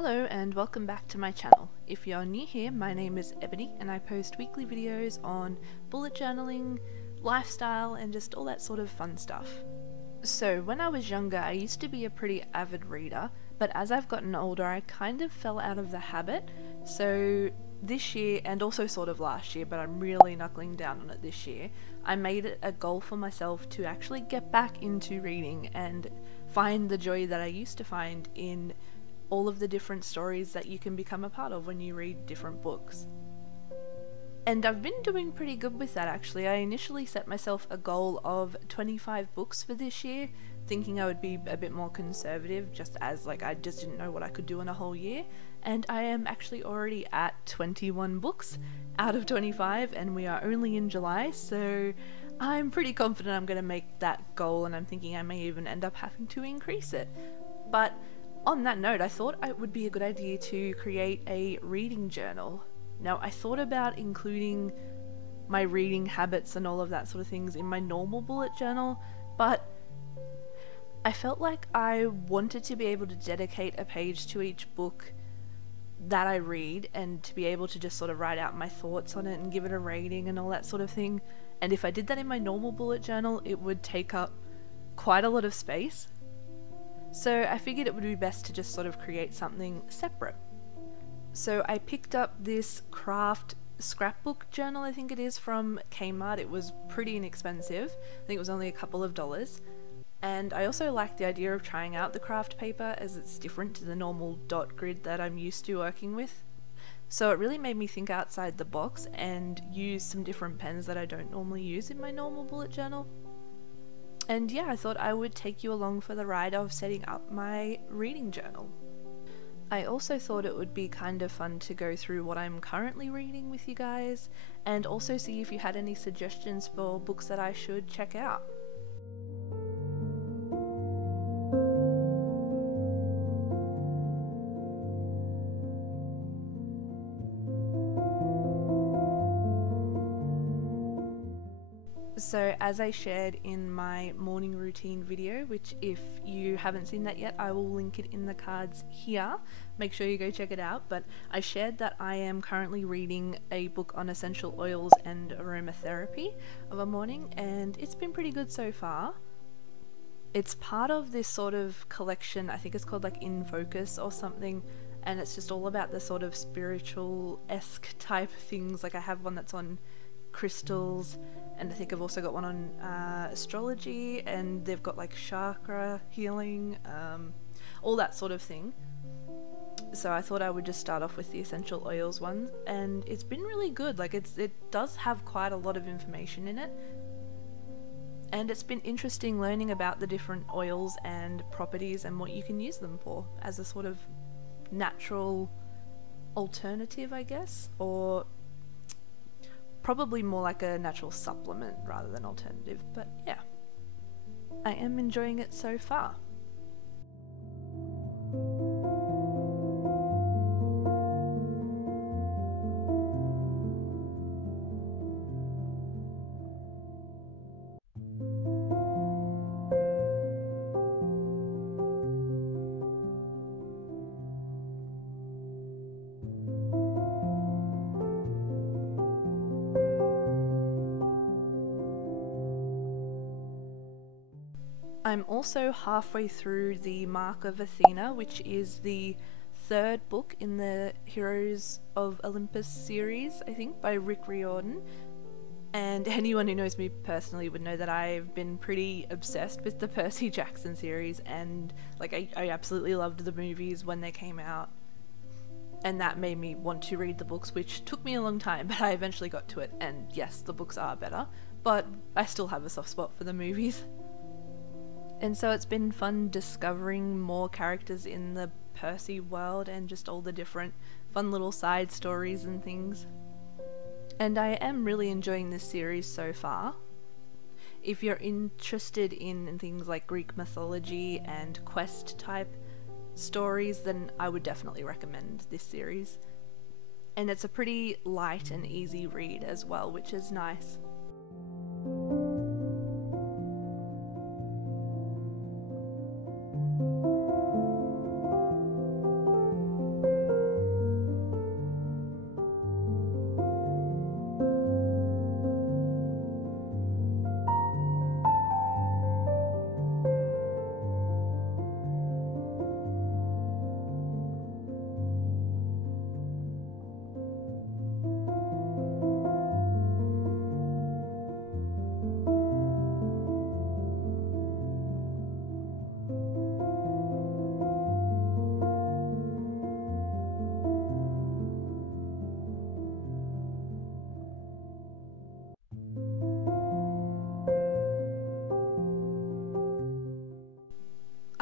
Hello and welcome back to my channel. If you're new here, my name is Ebony and I post weekly videos on bullet journaling, lifestyle and just all that sort of fun stuff. So when I was younger I used to be a pretty avid reader, but as I've gotten older I kind of fell out of the habit. So this year, and also sort of last year, but I'm really knuckling down on it this year, I made it a goal for myself to actually get back into reading and find the joy that I used to find in all of the different stories that you can become a part of when you read different books. And I've been doing pretty good with that actually. I initially set myself a goal of 25 books for this year, thinking I would be a bit more conservative just as I just didn't know what I could do in a whole year. And I am actually already at 21 books out of 25 and we are only in July, so I'm pretty confident I'm going to make that goal, and I'm thinking I may even end up having to increase it. But on that note, I thought it would be a good idea to create a reading journal. Now, I thought about including my reading habits and all of that sort of things in my normal bullet journal, but I felt like I wanted to be able to dedicate a page to each book that I read and to be able to just sort of write out my thoughts on it and give it a rating and all that sort of thing. And if I did that in my normal bullet journal, it would take up quite a lot of space. So I figured it would be best to just sort of create something separate. So I picked up this Kraft Scrapbook journal, I think it is, from Kmart. It was pretty inexpensive. I think it was only a couple of dollars. And I also like the idea of trying out the craft paper as it's different to the normal dot grid that I'm used to working with. So it really made me think outside the box and use some different pens that I don't normally use in my normal bullet journal. And yeah, I thought I would take you along for the ride of setting up my reading journal. I also thought it would be kind of fun to go through what I'm currently reading with you guys, and also see if you had any suggestions for books that I should check out. So as I shared in my morning routine video, which if you haven't seen that yet, I will link it in the cards here. Make sure you go check it out. But I shared that I am currently reading a book on essential oils and aromatherapy of a morning, and it's been pretty good so far. It's part of this sort of collection, I think it's called like In Focus or something, and it's just all about the sort of spiritual-esque type things. Like I have one that's on crystals, and I think I've also got one on astrology, and they've got like chakra healing, all that sort of thing. So I thought I would just start off with the essential oils ones, and it's been really good. Like it does have quite a lot of information in it, and it's been interesting learning about the different oils and properties and what you can use them for as a sort of natural alternative, I guess, or probably more like a natural supplement rather than alternative, but yeah, I am enjoying it so far. I'm also halfway through the Mark of Athena, which is the third book in the Heroes of Olympus series, I think, by Rick Riordan. And anyone who knows me personally would know that I've been pretty obsessed with the Percy Jackson series, and like I absolutely loved the movies when they came out. And that made me want to read the books, which took me a long time, but I eventually got to it, and yes, the books are better, but I still have a soft spot for the movies. And so it's been fun discovering more characters in the Percy world and just all the different fun little side stories and things. And I am really enjoying this series so far. If you're interested in things like Greek mythology and quest type stories, then I would definitely recommend this series. And it's a pretty light and easy read as well, which is nice.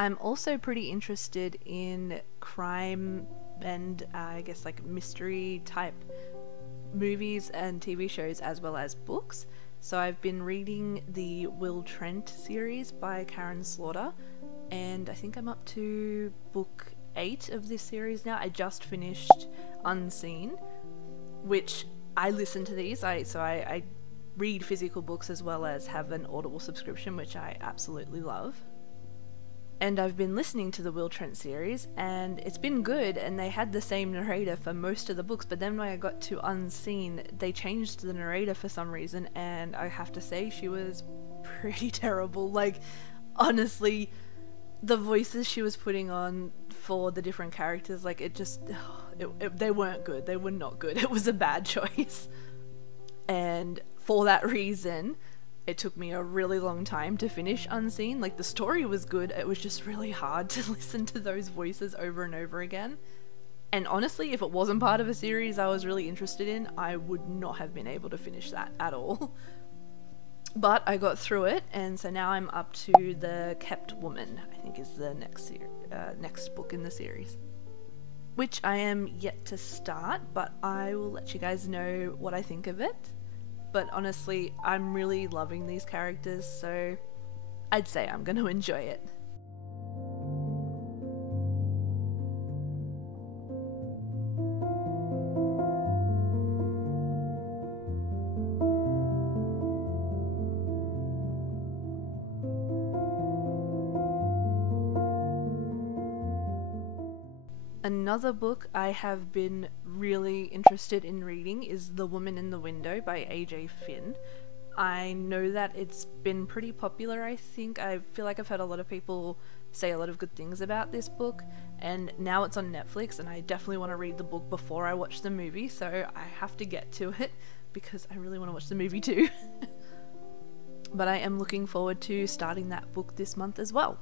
I'm also pretty interested in crime and I guess like mystery type movies and TV shows as well as books. So I've been reading the 𝕊𝕦𝕡𝕡𝕡𝕠𝕠 series by Karen Slaughter, and I think I'm up to book 8 of this series now. I just finished Unseen, which I listen to these. I read physical books as well as have an Audible subscription, which I absolutely love. And I've been listening to the 𝕊𝕦𝕡𝕡𝕠𝕠 series, and it's been good, and they had the same narrator for most of the books, but then when I got to Unseen, they changed the narrator for some reason, and I have to say she was pretty terrible. Like, honestly, the voices she was putting on for the different characters, like, they weren't good. They were not good. It was a bad choice. And for that reason, it took me a really long time to finish Unseen. Like, the story was good, it was just really hard to listen to those voices over and over again. And honestly, if it wasn't part of a series I was really interested in, I would not have been able to finish that at all. But I got through it, and so now I'm up to the Kept Woman, I think is the next book in the series. Which I am yet to start, but I will let you guys know what I think of it. But honestly, I'm really loving these characters, so I'd say I'm going to enjoy it. Another book I have been really interested in reading is The Woman in the Window by A.J. Finn. I know that it's been pretty popular, I think. I feel like I've heard a lot of people say a lot of good things about this book, and now it's on Netflix, and I definitely want to read the book before I watch the movie, so I have to get to it because I really want to watch the movie too. But I am looking forward to starting that book this month as well.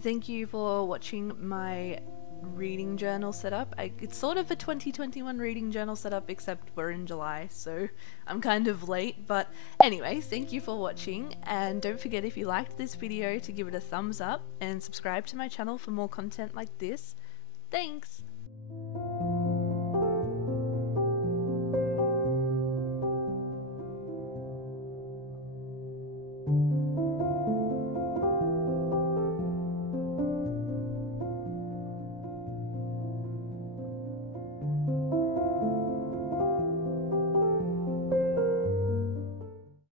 Thank you for watching my reading journal setup. It's sort of a 2021 reading journal setup, except we're in July, so I'm kind of late. But anyway, thank you for watching, and don't forget, if you liked this video, to give it a thumbs up and subscribe to my channel for more content like this. Thanks!